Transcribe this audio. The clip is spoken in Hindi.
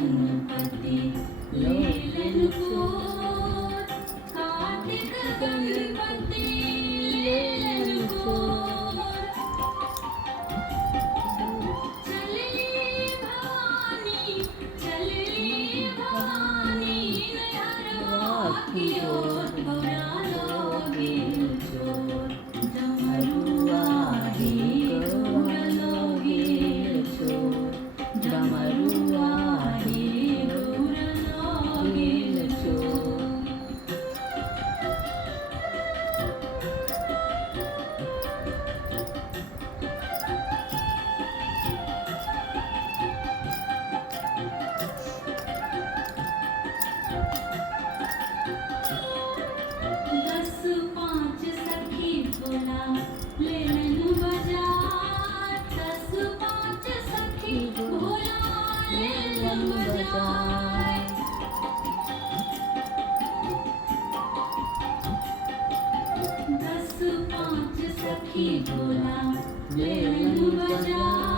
गणपति लेलन को, कार्तिक गणपति लेलन को। चली भवानी नैहरवा की ओर, गौरा लोगे चोर, डमरुआ रे गौरा लोगे चोर, डमरुआ रे गौरा लोगे चोर। दस पाँच सखी बोला लेलन बाजार, दस पाँच सखी बोला लेलन बाजार। दस पाँच सखी बोला लेलन बाजार,